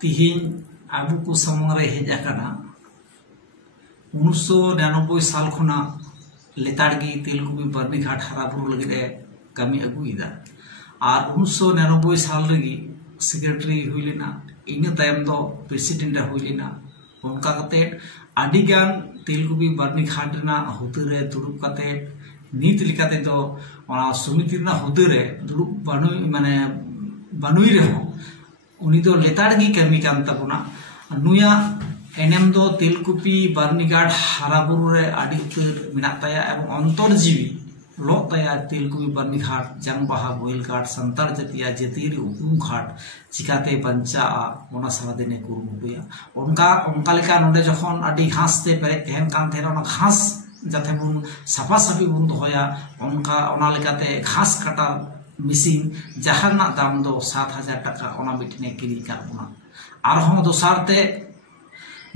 तिहिन आबू को समंग रे हेज आकाना 1999 साल खुना लेताड़गी तेलुगु बर्नीघाट हराबुरु लगे कमी अगुईदा और 1999 साल रगी सेक्रेटरी हुई लेना इन तायम दो प्रेसिडेंट हुई लेना उनका कते आदिगान तेलुगु बर्नीघाट ना हुतरे दुरुब कते नीत लिकाते दो समिति ना हुतरे दुरुब बानुई माने बानुई रहो उनी दो लेताड़गी कमी कान तबना नुया एनएम दो तेलकुपी बर्नीघाट हराबुरु रे आदि उतर मिना ताया एवं अंतरजीवी लो ताया तेलकुपी बर्नीघाट जंगबाहा बोइलघाट संतार जातिया जतीरी उपरुम घाट चिकाते बंचा ओना सारादिने कुरुमुटुया उनका लेका नोडे जखन आदि घास ते पेरे तहन कान थेन ओना घास जाते बुन साफा साफी बुन दोया उनका ओना लेकाते घास काटा मिसिन जहाना दाम दो 7,000 टाका ओना मिटने किरी का बुना आरहों दोसारते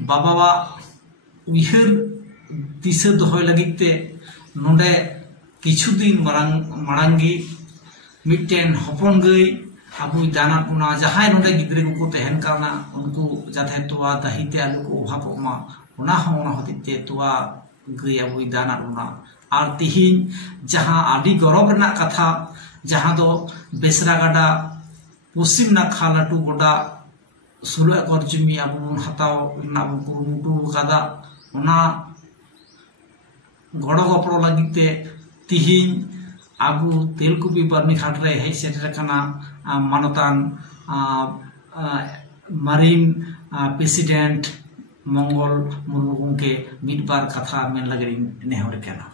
बाबा उहर दिशा दोहय लगिते नोडे किछु दिन मारांगी मिटेन हपन गई आबू दाना पुना जहां नोडे गिद्रे को तहन करना उनको जाते तोवा दहीते आलू को अभावमा ओना होतिते तोवा गई आबू दाना पुना और तिहिन जहां आदि गौरव रना कथा जहां दो बेसरा गाडा पश्चिम नाखा लाटू गोडा 16 एकड़ जमी आबू हताव कुरुमुटु कादा ओना गड़ो गपड़ो लगिते तिहिन आबू तेलकुपी बर्नीघाट रे हेज सेटरकना मानतान मारीन प्रेसिडेंट मंगल मुर्मू गंके मिड बार कथा मेन लगे नेहर केना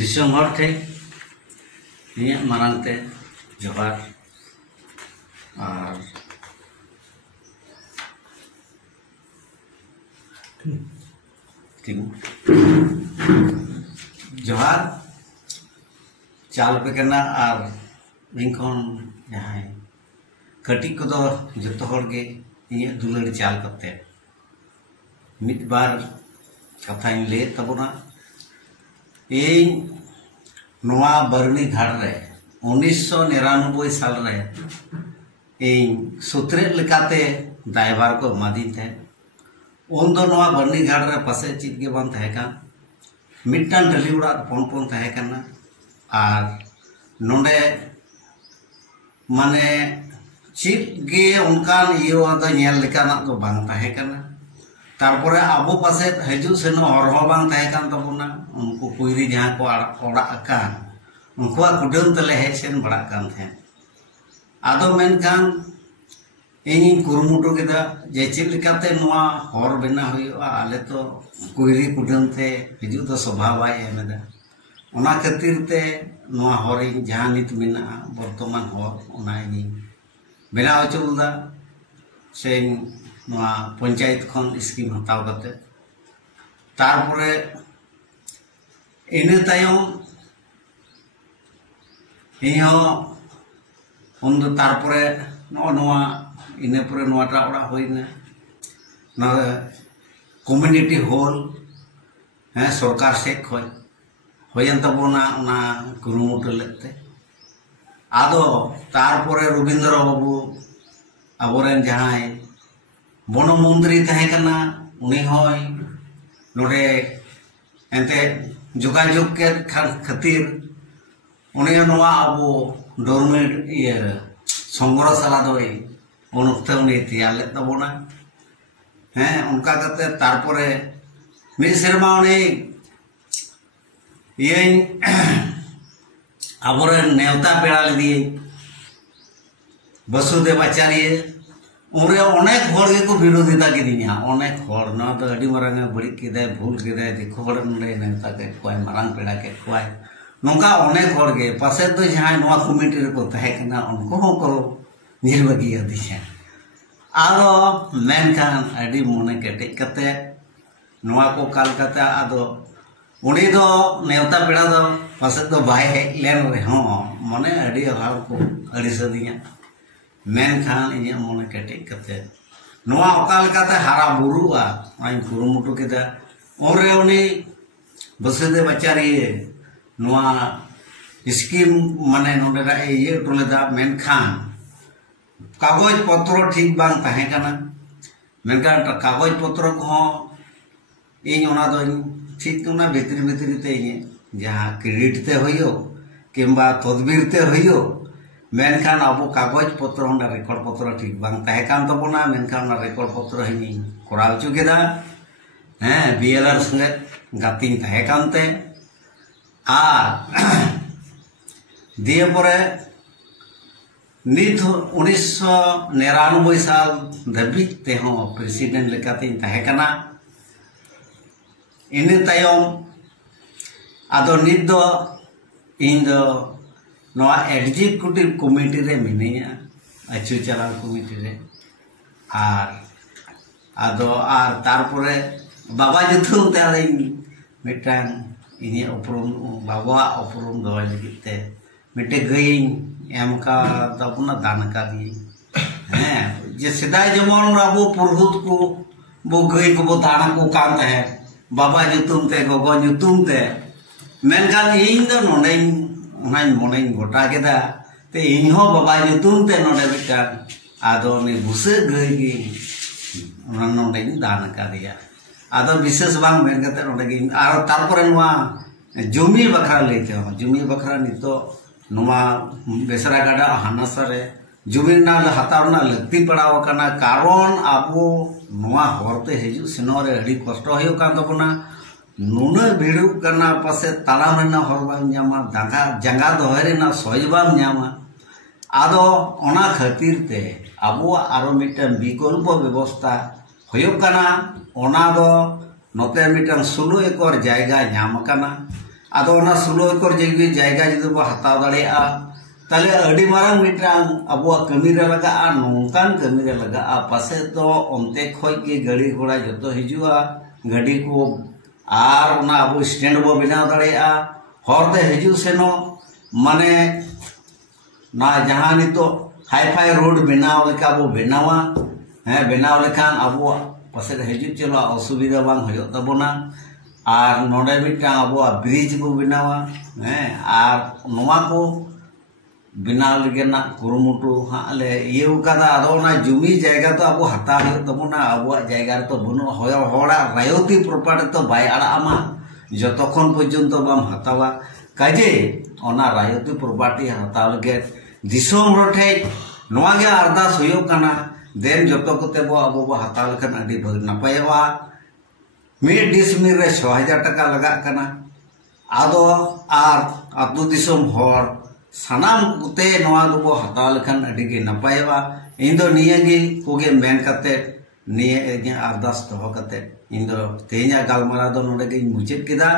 दिसंबर थे मारांगते जोहार और जोहार चाल पे करना और इनकोन जहां कटी को दो जतो होड़गे ये दुलड़ी चाल करते मिड बार कथा इन ले तबना इन नोआ बर्नीघाट रे 1999 साल रे इन सुत्रे लेकाते दायबार को मादी थे उन दो नोआ बर्नीघाट रे पासे चित के बन तहे का मिट्टान डली उड़ा पन तहे करना और नोडे माने चित गे उनकान इयो द नेल लेकाना तो बांग तहे करना तारपरे आबो पासे हजू सेनो हरहो बांग तहे कान तबना उनको कुइरी जहां को ओड़ा अकान उनको कुडम तले हे सेन बड़ा कान थे आदो मेनकान इन कुरुमुटु केदा जे चिलिकाते नोआ हर बेना हुआ आले तो कुइरी कुडम ते हजू तो स्वभाव आय एमेदा ओना खातिर ते नोआ हर जहां नित मेना वर्तमान हर ओना इन बेना चलदा से नोआ पंचायत खन स्कीम हताव करते तारपरे इन तायम इहो उन दो तारपरे नोआ इन परे नोटा ओड़ा होइना ना कम्युनिटी हॉल है सरकार से खय होयन तबोना ओना कुरुमुटु लेते आदो तारपरे रविंद्र बाबू अबोरेन जहां वन मंत्री तहे कना उनी होय नोडे एंते जोगाजोग के खातिर उनी नोआ अबो डोरमेट ये संग्रहशाला दोई उनते उनी तैयार ले तबोना हैं उनका करते तारपरे मिद सेरमा उनी ये अबोरे नेवता पेड़ा ले दिए वसुदेवाचार्य उरे अनेक हर को विरोधिता किदिया अनेक हर ना तो अडी मारंग बड़ी किदे भूल किदे देखो हर नडे नेता के कोय मारंग पेड़ा के कोय नोका अनेक हर के पासे तो जहां नोआ कमिटी रे को तहे कना उनको हो को निर्वगी दिशा आरो मेनखान अडी मने केटे कते नोआ को काल कता आदो उनी दो नेवता पेड़ा दो पासे तो बाय लेन रे हो मने अडी हाव को अडी सदिया मेनखान इन मन केटे कते नोआ ओका लेकाते हारा बुरुआ आइन कुरुमुटु केदा ओरे उनी वसुदेवाचार्य नोआ स्कीम माने नोडेरा ये टोलेदा मेनखान कागज पत्र ठीक बांग ताहे काना मेनखान कागज पत्र को इन ओना दो ठीक ओना भितरी भितरी ते जहाँ क्रेडिट ते होयो किंबा तदबीर ते होयो मेनखान अब कागज पत्र होना रेकर्ड पत्र ठीक बांग ताहे कान तबोना मेनखान रेकर्ड पत्र हिनी कोराव चुकेदा बीएलआर संगे गातिन ताहे कानते दिए परे नित 1999 साल धाबी तेहो प्रेसिडेंट लेकातिन ताहे काना इने तायम आदो नित दो इन दो नवा एग्जीक्यूटिव कमिटी रे मिनिया अचु चलाव कमिटी रे आदो तारपरे बाबा जुथुम ते आदे मिटांग इनी उपरुम बाबा उपरुम दो लगिते मिटे गई एम का तबना दान का दी जे सिदाय जमन अबो पुरहुत को बो गई को बो दान को कान है बाबा जुतुम ते गोगो जुतुम ते मेनखान इन दो नोडे नाइन मोने गोटा केदा ते इन हो बाबा जुतुम ते नोडे बेटा आदो ने बुसे गई गी नोडे दान का दिया आदो विशेष बांग मेन कते नोडे गी आर तारपरे नुआ जुमी बखरा लेते हो जुमी बखरा नितो नुआ बेसरा गाडा हानासरे जुमी ना हतावना लगती पड़ाव कना कारण आबो नुआ होरते हिजु सिनोरे अड़ी कष्ट होयो कान तबना नुना भिड़ु कना पासे तालाम रेना हरबाम न्यामा दागा जंगा दोहरे ना सोजबाम न्यामा आदो ओना खातिर ते आबो आरो मिटन विकल्प व्यवस्था होयो कना ओना दो नोते मिटन 16 एकड़ जायगा न्याम कना आदो ओना 16 एकड़ जायगा जुदि बो हताव दाड़ेया ताले अड़ी मारंग मिटन आबो कमी रे लगा नोंकान कमी रे लगा पासे तो ओनते खोय के गाड़ी घोड़ा जतो हिजुआ गाड़ी को आर ओना आबो स्टैंड बो बनाव दाड़ेया हरते हिजु सेनो माने ना जहां नितो हाईफाई रोड बनाव लेका बो बनावा बनाव लेखान आबो पासे हिजु चलो असुविधा बांग होयो तबोना आर नोडे मिटा आबो ब्रिज को बनावा आर नोवा को बनाव लेगेना कुरुमुटु हाले इयु कादा आदो ना जुमी जायगा तो आबो हता होयो तबोना आबो जायगा तो बनु होयो होड़ा रायती प्रॉपर्टी तो बाय आड़ामा जतक्षण पर्यंत बाम हतावा काजे ओना रायती प्रॉपर्टी हताव लेगे दिसोम रोठे नोवा गे अरदास होयो काना देन जतो कोते बो आबो बो हताव लेखान अडी नपायवा मिड डिसमिल रे 6000 टाका लगा कना आदो आर आतु दिसोम हर सानाम कोते नोवा दो बो हताव लेखान अडी गे नपायवा इन दो नियगे कोगे मेन कते निये अरदास दो कते इन दो तेजा गालमारा दो नोडे गे मुचेत केदा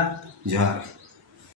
जोहार।